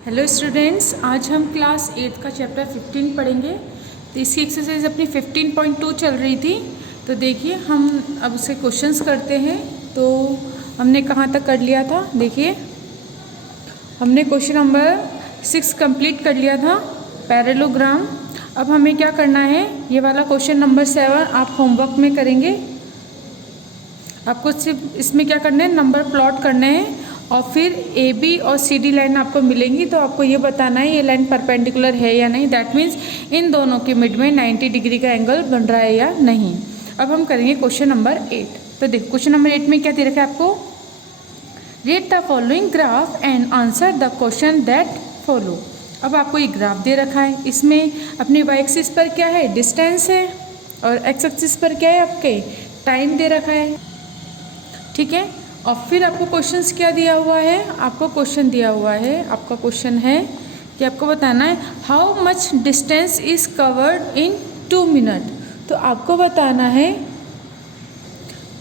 Hello students, आज हम class 8 का चैप्टर 15 पढ़ेंगे। तो इसकी एक्सरसाइज अपनी 15.2 चल रही थी। तो देखिए हम अब उसके क्वेश्चंस करते हैं। तो हमने कहाँ तक कर लिया था, देखिए हमने क्वेश्चन नंबर 6 कंप्लीट कर लिया था, पैरेललोग्राम। अब हमें क्या करना है, ये वाला क्वेश्चन नंबर 7 आप होमवर्क में करेंगे। आपको सिर्फ इसमें क्या करना है, नंबर प्लॉट करने हैं और फिर ए बी और सी डी लाइन आपको मिलेंगी। तो आपको ये बताना है ये लाइन परपेंडिकुलर है या नहीं, दैट मीन्स इन दोनों के मिड में 90 डिग्री का एंगल बन रहा है या नहीं। अब हम करेंगे क्वेश्चन नंबर 8। तो देखो क्वेश्चन नंबर 8 में क्या दे रखा है आपको, read the following graph and answer the question that follow. अब आपको ये ग्राफ दे रखा है, इसमें अपने वाई एक्सिस पर क्या है, डिस्टेंस है, और एक्स एक्सिस पर क्या है, आपके टाइम दे रखा है, ठीक है। और फिर आपको क्वेश्चंस क्या दिया हुआ है, आपको क्वेश्चन दिया हुआ है, आपका क्वेश्चन है कि आपको बताना है how much distance is covered in 2 minute. तो आपको बताना है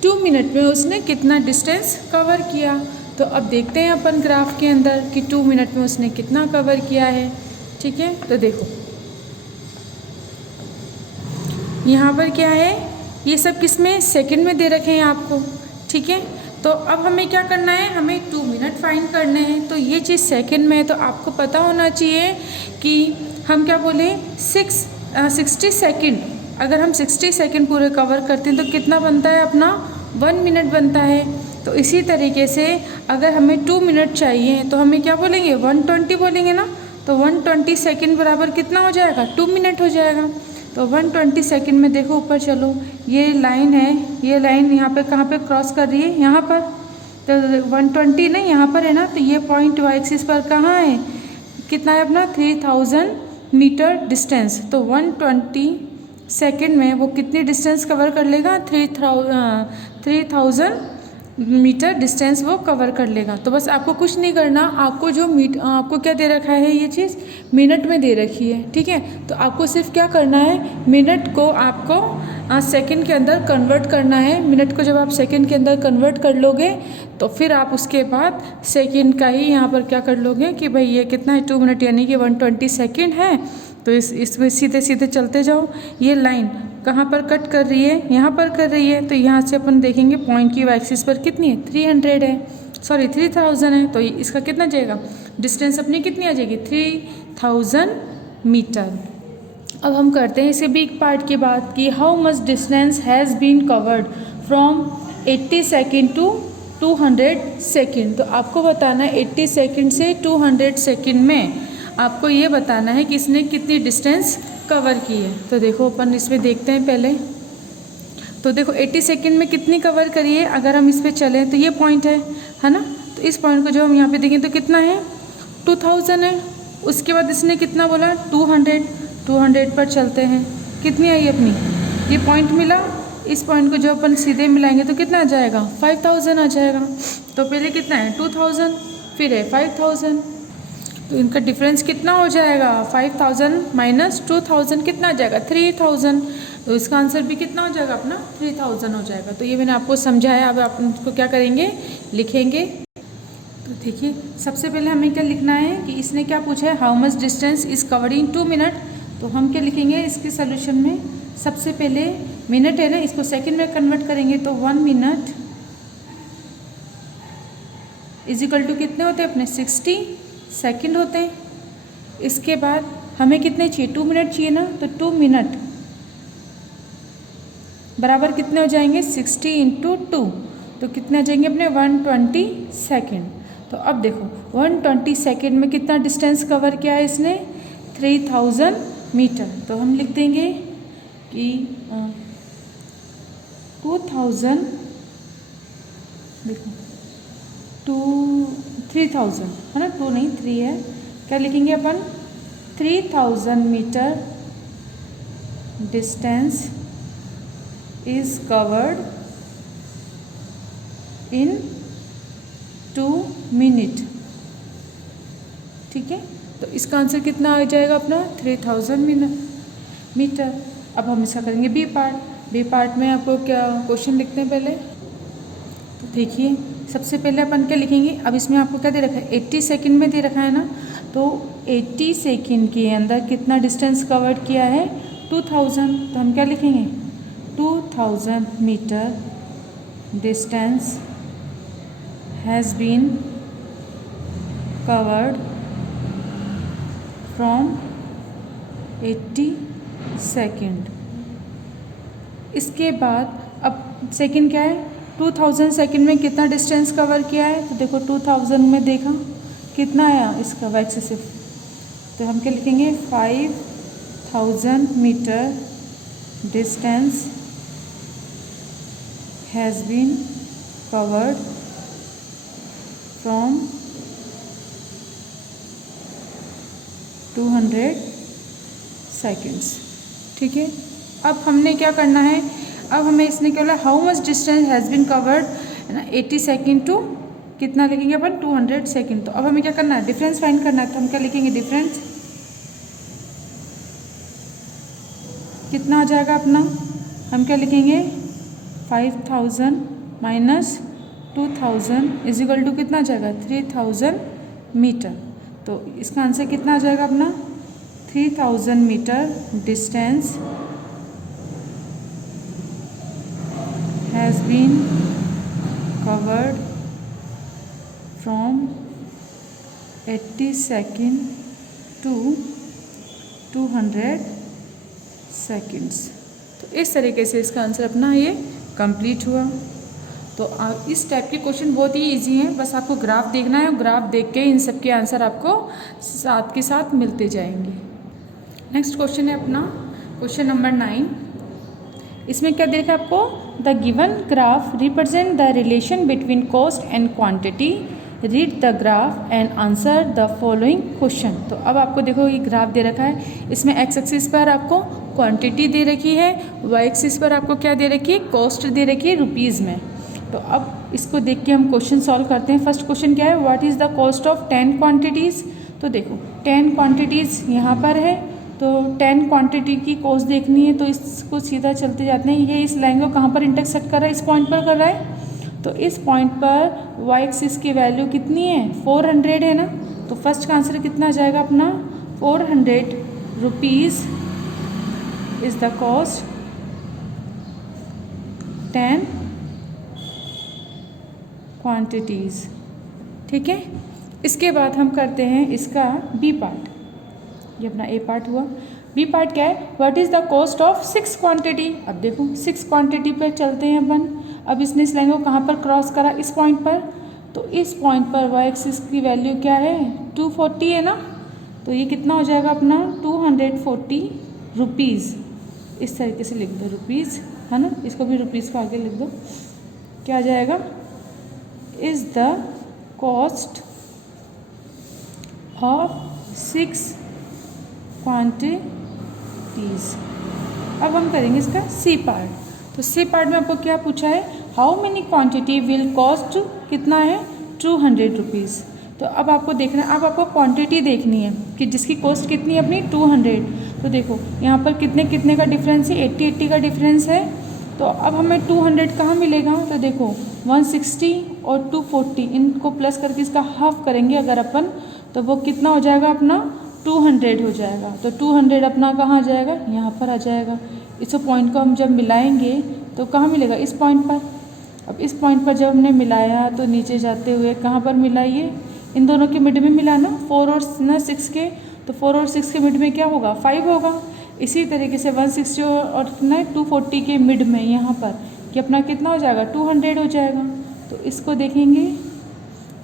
2 मिनट में उसने कितना डिस्टेंस कवर किया। तो अब देखते हैं अपन ग्राफ के अंदर कि 2 मिनट में उसने कितना कवर किया है, ठीक है। तो देखो यहाँ पर क्या है, ये सब किस में, सेकंड में दे रखे हैं आपको, ठीक है। तो अब हमें क्या करना है, हमें 2 मिनट फाइंड करने हैं। तो ये चीज़ सेकंड में है, तो आपको पता होना चाहिए कि हम क्या बोले 60 सेकंड। अगर हम 60 सेकंड पूरे कवर करते हैं तो कितना बनता है अपना, 1 मिनट बनता है। तो इसी तरीके से अगर हमें 2 मिनट चाहिए तो हमें क्या बोलेंगे, 120 बोलेंगे ना। तो 120 सेकंड बराबर कितना हो जाएगा, 2 मिनट हो जाएगा। तो 120 सेकंड में देखो ऊपर चलो, ये लाइन है, ये लाइन यहाँ पे कहाँ पे क्रॉस कर रही है, यहाँ पर। तो 120 नहीं यहाँ पर है ना, तो ये पॉइंट वाई एक्सिस पर कहाँ है, कितना है अपना 3000 मीटर डिस्टेंस। तो 120 सेकंड में वो कितनी डिस्टेंस कवर कर लेगा, 3000 मीटर डिस्टेंस वो कवर कर लेगा। तो बस आपको कुछ नहीं करना, आपको जो आपको क्या दे रखा है, ये चीज़ मिनट में दे रखी है, ठीक है। तो आपको सिर्फ क्या करना है, मिनट को आपको सेकंड के अंदर कन्वर्ट करना है। मिनट को जब आप सेकंड के अंदर कन्वर्ट कर लोगे तो फिर आप उसके बाद सेकंड का ही यहाँ पर क्या कर लोगे कि भाई ये कितना है, 2 मिनट यानी कि 120 सेकेंड है। तो इसमें सीधे सीधे चलते जाओ, ये लाइन कहाँ पर कट कर रही है, यहाँ पर कर रही है। तो यहाँ से अपन देखेंगे पॉइंट की एक्सिस पर कितनी है, 300 है, सॉरी 3000 है। तो इसका कितना जाएगा, डिस्टेंस अपनी कितनी आ जाएगी, 3000 मीटर। अब हम करते हैं इसे बिग पार्ट की बात की, how much distance has been covered from 80 second to 200 second. तो आपको बताना है 80 सेकेंड से 200 सेकेंड में आपको ये बताना है कि इसने कितनी डिस्टेंस कवर की है। तो देखो अपन इसमें देखते हैं पहले। तो देखो 80 सेकंड में कितनी कवर करी है, अगर हम इस पे चलें तो ये पॉइंट है ना। तो इस पॉइंट को जो हम यहाँ पे देखें तो कितना है, 2000 है। उसके बाद इसने कितना बोला, 200 पर चलते हैं, कितनी आई अपनी, ये पॉइंट मिला। इस पॉइंट को जो अपन सीधे मिलाएंगे तो कितना आ जाएगा, 5000 आ जाएगा। तो पहले कितना है 2000, फिर है 5000। तो इनका डिफरेंस कितना हो जाएगा, 5000 माइनस 2000 कितना आ जाएगा, 3000। तो इसका आंसर भी कितना हो जाएगा अपना, 3000 हो जाएगा। तो ये मैंने आपको समझाया, अब आप इसको क्या करेंगे, लिखेंगे। तो देखिए सबसे पहले हमें क्या लिखना है कि इसने क्या पूछा है, how much distance is covered in 2 minute. तो हम क्या लिखेंगे इसके सोल्यूशन में, सबसे पहले मिनट है ना, इसको सेकेंड में कन्वर्ट करेंगे तो 1 मिनट इज इक्वल टू कितने होते हैं अपने, 60 सेकंड होते हैं। इसके बाद हमें कितने चाहिए, 2 मिनट चाहिए ना। तो 2 मिनट बराबर कितने हो जाएंगे, 60 इंटू 2, तो कितने आ जाएंगे अपने 120 सेकेंड। तो अब देखो 120 सेकेंड में कितना डिस्टेंस कवर किया है इसने, 3000 मीटर। तो हम लिख देंगे कि 2000, देखो 3000 है ना, 2 नहीं 3 है, क्या लिखेंगे अपन, 3000 metre distance is covered in 2 minute, ठीक है। तो इसका आंसर कितना आ जाएगा अपना, 3000 मीटर। अब हम इसका करेंगे बी पार्ट। बी पार्ट में आपको क्या क्वेश्चन लिखते हैं पहले। तो देखिए सबसे पहले अपन क्या लिखेंगे, अब इसमें आपको क्या दे रखा है, 80 सेकंड में दे रखा है ना। तो 80 सेकेंड के अंदर कितना डिस्टेंस कवर किया है 2000। तो हम क्या लिखेंगे 2000 metre distance has been covered from 80 second. इसके बाद अब सेकेंड क्या है 2000 सेकेंड में कितना डिस्टेंस कवर किया है। तो देखो 2000 में देखा कितना आया इसका वाई एक्सिस, तो हम क्या लिखेंगे 5000 metre distance has been covered from 200 seconds. ठीक है, अब हमने क्या करना है, अब हमें इसने क्या बोला how much distance has been covered 80 second to कितना लिखेंगे अपन 200 सेकेंड। तो अब हमें क्या करना है डिफरेंस फाइंड करना है। तो हम क्या लिखेंगे डिफरेंस कितना आ जाएगा अपना, हम क्या लिखेंगे 5000 माइनस 2000 इज इक्वल टू कितना आ जाएगा 3000 मीटर। तो इसका आंसर कितना आ जाएगा अपना 3000 metre distance has been covered from 80 second to 200 seconds. तो इस तरीके से इसका आंसर अपना ये कंप्लीट हुआ। तो इस टाइप के क्वेश्चन बहुत ही इजी हैं, बस आपको ग्राफ देखना है, ग्राफ देख के इन सब के आंसर आपको साथ के साथ मिलते जाएंगे। नेक्स्ट क्वेश्चन है अपना क्वेश्चन नंबर 9। इसमें क्या देखा आपको the given graph represent the relation between cost and quantity, read the graph and answer the following question. तो अब आपको देखो ये ग्राफ दे रखा है, इसमें एक्स एक्सिस पर आपको क्वांटिटी दे रखी है, वाई एक्सिस पर आपको क्या दे रखी है कॉस्ट दे रखी है रुपीज़ में। तो अब इसको देख के हम क्वेश्चन सॉल्व करते हैं। फर्स्ट क्वेश्चन क्या है what is the cost of 10 quantities. तो देखो 10 क्वांटिटीज़ यहाँ पर है, तो 10 क्वांटिटी की कॉस्ट देखनी है, तो इसको सीधा चलते जाते हैं। ये इस लाइन को कहाँ पर इंटरसेक्ट कर रहा है, इस पॉइंट पर कर रहा है। तो इस पॉइंट पर वाई एक्सिस की वैल्यू कितनी है 400 है ना। तो फर्स्ट का आंसर कितना आ जाएगा अपना 400 rupees is the cost 10 quantities. ठीक है, इसके बाद हम करते हैं इसका बी पार्ट। ये अपना ए पार्ट हुआ। बी पार्ट क्या है what is the cost of 6 quantity. अब देखो 6 क्वांटिटी पर चलते हैं अपन। अब इसने इस लाइन को कहाँ पर क्रॉस करा इस पॉइंट पर, तो इस पॉइंट पर वाई एक्सिस की वैल्यू क्या है 240 है ना। तो ये कितना हो जाएगा अपना 240 रुपीज़। इस तरीके से लिख दो रुपीज़ है ना, इसको भी रुपीज़ को आगे लिख दो। क्या आ जाएगा is the cost of 6 quantities. अब हम करेंगे इसका सी पार्ट। तो सी पार्ट में आपको क्या पूछा है how many quantity will cost कितना है 200 रुपीज़। तो अब आपको देखना है, अब आपको क्वांटिटी देखनी है कि जिसकी कॉस्ट कितनी है अपनी 200। तो देखो यहाँ पर कितने कितने का डिफरेंस है 80 का डिफरेंस है। तो अब हमें 200 कहाँ मिलेगा, तो देखो 160 और 240 इनको प्लस करके इसका हाफ करेंगे अगर अपन, तो वो कितना हो जाएगा अपना 200 हो जाएगा। तो 200 अपना कहाँ आ जाएगा यहाँ पर आ जाएगा। इस पॉइंट को हम जब मिलाएंगे तो कहाँ मिलेगा इस पॉइंट पर। अब इस पॉइंट पर जब हमने मिलाया तो नीचे जाते हुए कहाँ पर मिलाइए इन दोनों के मिड में मिला ना 4 और 6 के। तो 4 और 6 के मिड में क्या होगा 5 होगा। इसी तरीके से 160 और 240 के मिड में यहाँ पर कि अपना कितना हो जाएगा 200 हो जाएगा। तो इसको देखेंगे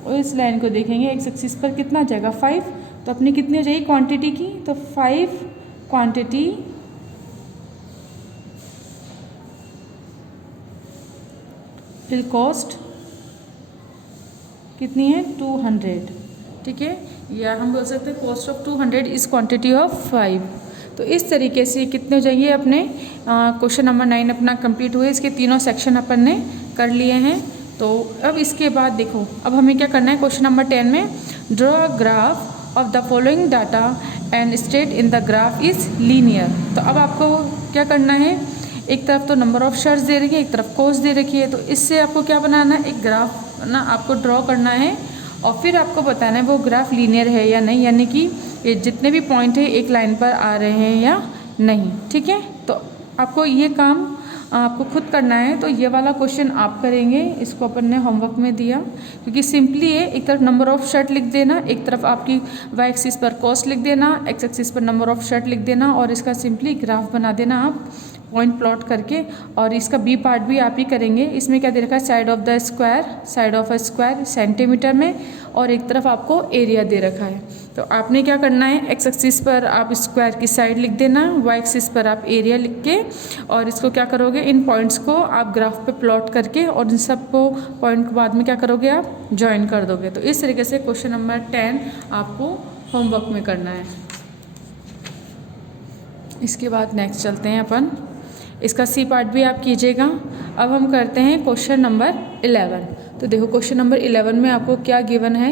और इस लाइन को देखेंगे एक्स एक्सिस पर कितना आ जाएगा 5। तो अपनी कितनी हो जाएगी क्वांटिटी की, तो 5 क्वांटिटी विल कॉस्ट कितनी है 200। ठीक है, या हम बोल सकते हैं cost of 200 is quantity of 5। तो इस तरीके से कितने हो जाएंगे अपने क्वेश्चन नंबर 9 अपना कंप्लीट हुए। इसके तीनों सेक्शन अपन ने कर लिए हैं। तो अब इसके बाद देखो अब हमें क्या करना है क्वेश्चन नंबर 10 में draw a graph of the following data and state in the graph is linear. तो अब आपको क्या करना है, एक तरफ तो नंबर ऑफ शेयर्स दे रखी है, एक तरफ कॉस्ट दे रखी है। तो इससे आपको क्या बनाना है एक ग्राफ ना आपको ड्रॉ करना है और फिर आपको बताना है वो ग्राफ लीनियर है या नहीं, यानी कि ये जितने भी पॉइंट है एक लाइन पर आ रहे हैं या नहीं। ठीक है, तो आपको ये काम आपको खुद करना है। तो ये वाला क्वेश्चन आप करेंगे, इसको अपन ने होमवर्क में दिया, क्योंकि सिंपली है, एक तरफ नंबर ऑफ शर्ट लिख देना, एक तरफ आपकी वाई एक्सिस पर कॉस्ट लिख देना, एक्स एक्सिस पर नंबर ऑफ शर्ट लिख देना, और इसका सिंपली ग्राफ बना देना आप पॉइंट प्लॉट करके। और इसका बी पार्ट भी आप ही करेंगे। इसमें क्या दे रखा है, side of the square, side of a square centimetre में, और एक तरफ आपको एरिया दे रखा है। तो आपने क्या करना है, एक्स एक्सिस पर आप स्क्वायर की साइड लिख देना, वाई एक्सिस पर आप एरिया लिख के, और इसको क्या करोगे, इन पॉइंट्स को आप ग्राफ पे प्लॉट करके, और इन सबको पॉइंट के बाद में क्या करोगे, आप ज्वाइन कर दोगे। तो इस तरीके से क्वेश्चन नंबर 10 आपको होमवर्क में करना है। इसके बाद नेक्स्ट चलते हैं अपन, इसका सी पार्ट भी आप कीजिएगा। अब हम करते हैं क्वेश्चन नंबर 11। तो देखो क्वेश्चन नंबर 11 में आपको क्या गिवन है।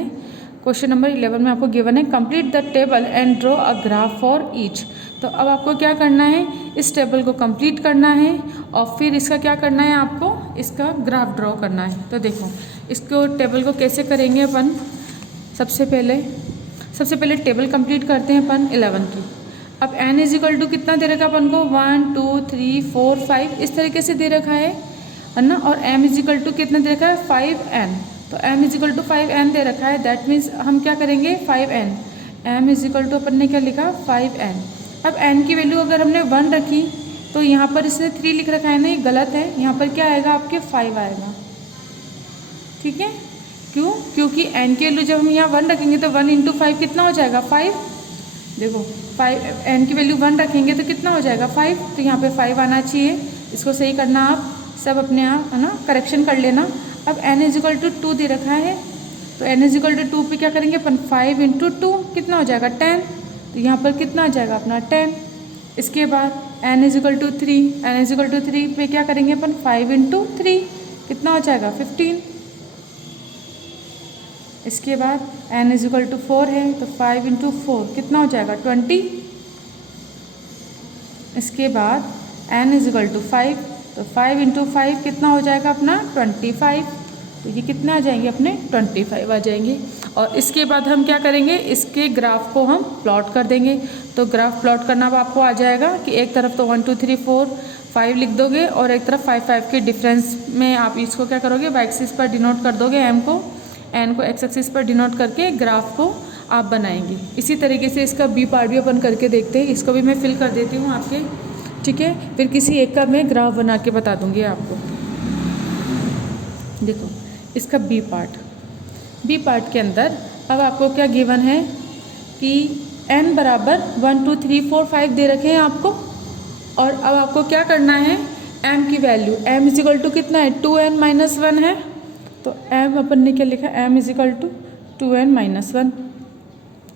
क्वेश्चन नंबर 11 में आपको गिवन है complete the table and draw a graph for each. तो अब आपको क्या करना है, इस टेबल को कंप्लीट करना है, और फिर इसका क्या करना है, आपको इसका ग्राफ ड्रॉ करना है। तो देखो इसको टेबल को कैसे करेंगे अपन, सबसे पहले टेबल कंप्लीट करते हैं अपन 11 की। अब n इज इक्वल टू कितना दे रखा है अपन को, 1 2 3 4 5 इस तरीके से दे रखा है ना। और m इज इक्वल टू कितना दे रखा है, 5n। तो m is equal to 5n दे रखा है, दैट मीन्स हम क्या करेंगे 5n। m is equal to अपन ने क्या लिखा, 5n। अब n की वैल्यू अगर हमने 1 रखी, तो यहाँ पर इसने 3 लिख रखा है ना, ये गलत है। यहाँ पर क्या आएगा, आपके 5 आएगा। ठीक है, क्यों, क्योंकि n की वैल्यू जब हम यहाँ 1 रखेंगे तो 1 इंटू 5 कितना हो जाएगा, 5। देखो 5, n की वैल्यू 1 रखेंगे तो कितना हो जाएगा, 5। तो यहाँ पे 5 आना चाहिए। इसको सही करना आप सब अपने आप, है ना, करेक्शन कर लेना। अब n इज इक्वल टू 2 दे रखा है, तो n इज इक्वल टू 2 पे क्या करेंगे अपन, 5 इंटू 2 कितना हो जाएगा, 10। तो यहाँ पर कितना आ जाएगा अपना 10। इसके बाद n is equal to 3, n is equal to 3 पे क्या करेंगे अपन, 5 इंटू 3 कितना हो जाएगा, 15। इसके बाद n इज इक्वल टू 4 है, तो 5 इंटू 4 कितना हो जाएगा, 20। इसके बाद n इज इक्वल टू 5, तो 5 इंटू 5 कितना हो जाएगा अपना 25। तो ये कितने आ जाएंगे अपने 25 आ जाएंगे। और इसके बाद हम क्या करेंगे, इसके ग्राफ को हम प्लॉट कर देंगे। तो ग्राफ प्लॉट करना अब आपको आ जाएगा कि एक तरफ तो 1 2 3 4 5 लिख दोगे, और एक तरफ 5 5 के डिफरेंस में आप इसको क्या करोगे, वाई एक्सिस पर डिनोट कर दोगे m को, n को एक्स एक्सिस पर डिनोट करके ग्राफ को आप बनाएंगे। इसी तरीके से इसका बी पार्ट भी अपन करके देखते हैं। इसको भी मैं फिल कर देती हूँ आपके, ठीक है। फिर किसी एक का मैं ग्राफ बना के बता दूँगी आपको। देखो इसका बी पार्ट के अंदर अब आपको क्या गिवन है कि n बराबर 1 2 3 4 5 दे रखे हैं आपको, और अब आपको क्या करना है, m की value, m is equal to कितना है, 2n माइनस 1 है। तो m अपन ने क्या लिखा, m is equal to 2n minus 1।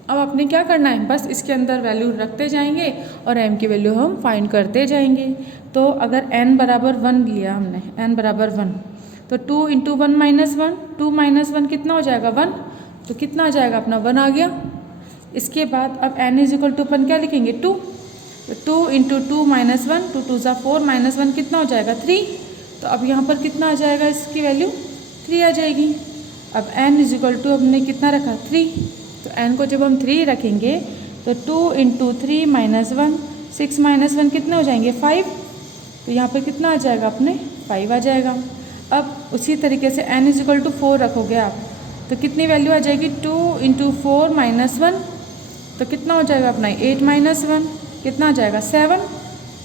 अब आपने क्या करना है, बस इसके अंदर वैल्यू रखते जाएंगे और m की वैल्यू हम फाइंड करते जाएंगे। तो अगर n बराबर 1 लिया हमने, n बराबर 1, तो 2 इंटू 1 माइनस 1, 2 माइनस 1 कितना हो जाएगा, 1। तो कितना आ जाएगा अपना 1 आ गया। इसके बाद अब n इज इक्वल टू अपन क्या लिखेंगे, 2। तो 2 इंटू 2 माइनस 1, 2 2 4 माइनस 1 कितना हो जाएगा 3। तो अब यहाँ पर कितना आ जाएगा, इसकी वैल्यू 3 आ जाएगी। अब n इज इक्वल टू हमने कितना रखा, 3। तो n को जब हम 3 रखेंगे तो 2 इंटू 3 माइनस 1, 6 माइनस 1 कितने हो जाएंगे, 5। तो यहाँ पर कितना आ जाएगा अपने 5 आ जाएगा। अब उसी तरीके से n इज इक्वल टू 4 रखोगे आप, तो कितनी वैल्यू आ जाएगी, 2 इंटू 4 माइनस 1, तो कितना हो जाएगा अपना 8 माइनस 1 कितना आ जाएगा 7।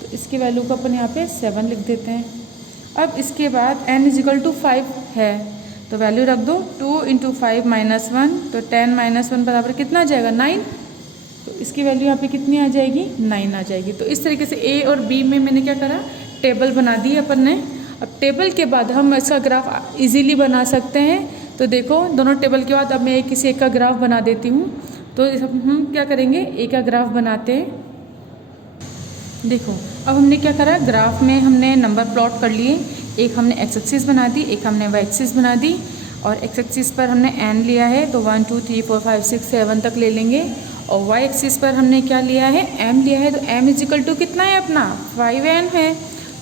तो इसकी वैल्यू को अपन यहाँ पे 7 लिख देते हैं। अब इसके बाद n इज इक्वल टू 5 है, तो वैल्यू रख दो, 2 इंटू 5 माइनस 1, तो 10 माइनस 1 बराबर कितना आ जाएगा 9। तो इसकी वैल्यू यहाँ पे कितनी आ जाएगी, 9 आ जाएगी। तो इस तरीके से a और b में मैंने क्या करा, टेबल बना दी अपन ने। अब टेबल के बाद हम इसका ग्राफ इजीली बना सकते हैं। तो देखो दोनों टेबल के बाद अब मैं किसी एक का ग्राफ बना देती हूँ। तो हम क्या करेंगे, एक का ग्राफ बनाते हैं। देखो अब हमने क्या करा, ग्राफ में हमने नंबर प्लॉट कर लिए। एक हमने एक्स एक्सिस बना दी, एक हमने वाई एक्सिस बना दी। और एक्स एक्सिस पर हमने n लिया है, तो 1 2 3 4 5 6 7 तक ले लेंगे। और वाई एक्सिस पर हमने क्या लिया है, m लिया है। तो m इज इक्वल टू कितना है अपना 5n है।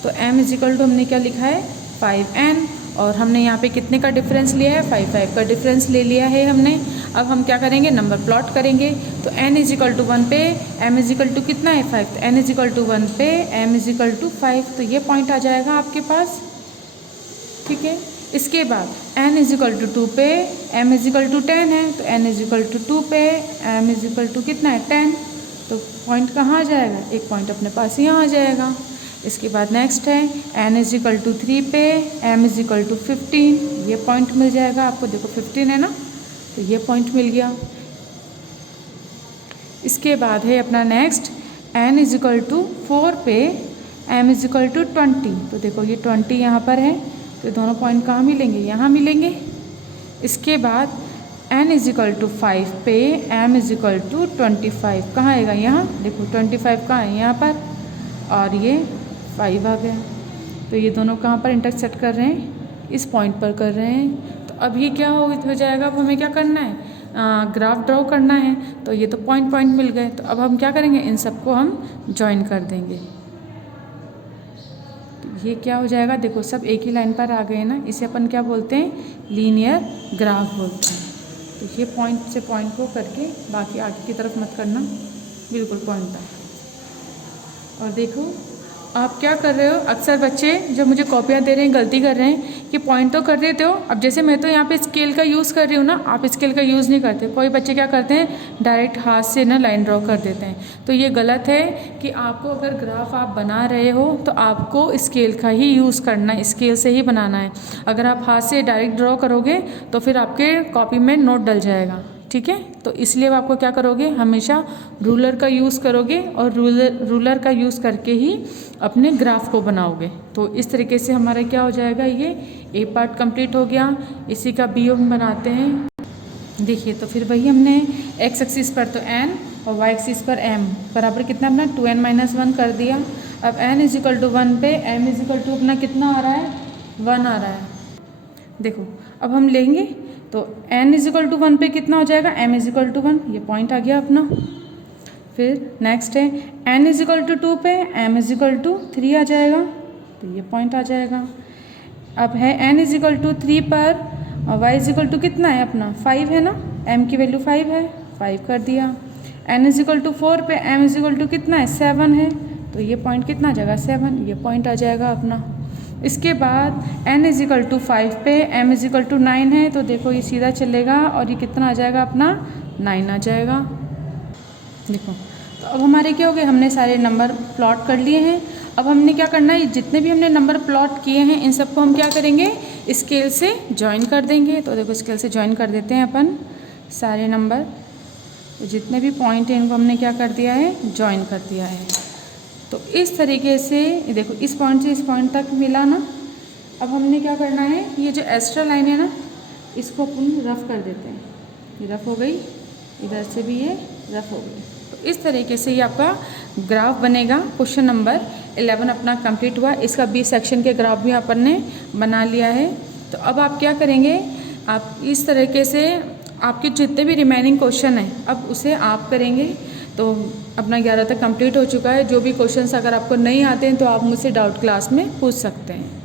तो m इज इक्वल टू हमने क्या लिखा है 5n। और हमने यहाँ पे कितने का डिफरेंस लिया है, 5 का डिफरेंस ले लिया है हमने। अब हम क्या करेंगे, नंबर प्लॉट करेंगे। तो n = 1 पे m = कितना है, 5। तो n = 1 पे m = 5, तो ये पॉइंट आ जाएगा आपके पास, ठीक है। इसके बाद n = 2 पे m = 10 है, तो n = 2 पे m = कितना है, 10। तो पॉइंट कहाँ आ जाएगा, एक पॉइंट अपने पास यहाँ आ जाएगा। इसके बाद नेक्स्ट है n = 3 पे m = 15, ये पॉइंट मिल जाएगा आपको। देखो 15 है ना, तो ये पॉइंट मिल गया। इसके बाद है अपना नेक्स्ट n = 4 पे m = 20, तो देखो ये 20 यहाँ पर है, तो दोनों पॉइंट कहाँ मिलेंगे, यहाँ मिलेंगे। इसके बाद n = 5 पे m = 25, कहाँ आएगा, यहाँ देखो 25 कहाँ है, यहाँ पर, और ये 5 आ गया। तो ये दोनों कहाँ पर इंटरसेक्ट कर रहे हैं, इस पॉइंट पर कर रहे हैं। तो अब ये क्या हो जाएगा, अब हमें क्या करना है, ग्राफ ड्रॉ करना है। तो ये तो पॉइंट मिल गए, तो अब हम क्या करेंगे, इन सबको हम ज्वाइन कर देंगे। तो ये क्या हो जाएगा, देखो सब एक ही लाइन पर आ गए ना, इसे अपन क्या बोलते हैं, लीनियर ग्राफ बोलते हैं। तो ये पॉइंट से पॉइंट को करके बाकी आगे की तरफ मत करना, बिल्कुल पॉइंट तक। और देखो आप क्या कर रहे हो, अक्सर बच्चे जब मुझे कॉपियाँ दे रहे हैं गलती कर रहे हैं कि पॉइंट तो कर देते हो। अब जैसे मैं तो यहाँ पे स्केल का यूज़ कर रही हूँ ना, आप स्केल का यूज़ नहीं करते। कोई बच्चे क्या करते हैं, डायरेक्ट हाथ से ना लाइन ड्रॉ कर देते हैं। तो ये गलत है कि आपको अगर ग्राफ आप बना रहे हो तो आपको स्केल का ही यूज़ करना है, स्केल से ही बनाना है। अगर आप हाथ से डायरेक्ट ड्रॉ करोगे तो फिर आपके कॉपी में नोट डल जाएगा, ठीक है। तो इसलिए आप आपको क्या करोगे, हमेशा रूलर का यूज़ करोगे और रूलर का यूज़ करके ही अपने ग्राफ को बनाओगे। तो इस तरीके से हमारा क्या हो जाएगा, ये ए पार्ट कंप्लीट हो गया। इसी का बी हम बनाते हैं। देखिए तो फिर वही हमने एक्स एक्सिस पर तो n और वाई एक्सिस पर m बराबर कितना अपना 2n - 1 कर दिया। अब n = 1 पे m = अपना कितना आ रहा है, 1 आ रहा है। देखो अब हम लेंगे तो n = 1 पे कितना हो जाएगा, m = 1, ये पॉइंट आ गया अपना। फिर नेक्स्ट है n = 2 पे m = 3 आ जाएगा, तो ये पॉइंट आ जाएगा। अब है n = 3 पर और y = कितना है अपना 5 है ना, m की वैल्यू 5 है, 5 कर दिया। n = 4 पे m = कितना है, 7 है, तो ये पॉइंट कितना आ जाएगा, 7, ये पॉइंट आ जाएगा अपना। इसके बाद n = 5 पे m = 9 है, तो देखो ये सीधा चलेगा और ये कितना आ जाएगा अपना 9 आ जाएगा। देखो तो अब हमारे क्या हो गए, हमने सारे नंबर प्लॉट कर लिए हैं। अब हमने क्या करना है, जितने भी हमने नंबर प्लॉट किए हैं इन सबको हम क्या करेंगे, स्केल से ज्वाइन कर देंगे। तो देखो स्केल से ज्वाइन कर देते हैं अपन सारे नंबर। तो जितने भी पॉइंट हैं इनको हमने क्या कर दिया है, ज्वाइन कर दिया है। तो इस तरीके से देखो इस पॉइंट से इस पॉइंट तक मिला ना। अब हमने क्या करना है, ये जो एक्स्ट्रा लाइन है ना इसको अपन रफ कर देते हैं। ये रफ हो गई, इधर से भी ये रफ हो गई। तो इस तरीके से ये आपका ग्राफ बनेगा। क्वेश्चन नंबर 11 अपना कंप्लीट हुआ। इसका बी सेक्शन के ग्राफ भी अपन ने बना लिया है। तो अब आप क्या करेंगे, आप इस तरीके से आपके जितने भी रिमेनिंग क्वेश्चन हैं अब उसे आप करेंगे। तो अपना 11 तक कंप्लीट हो चुका है। जो भी क्वेश्चंस अगर आपको नहीं आते हैं तो आप मुझसे डाउट क्लास में पूछ सकते हैं।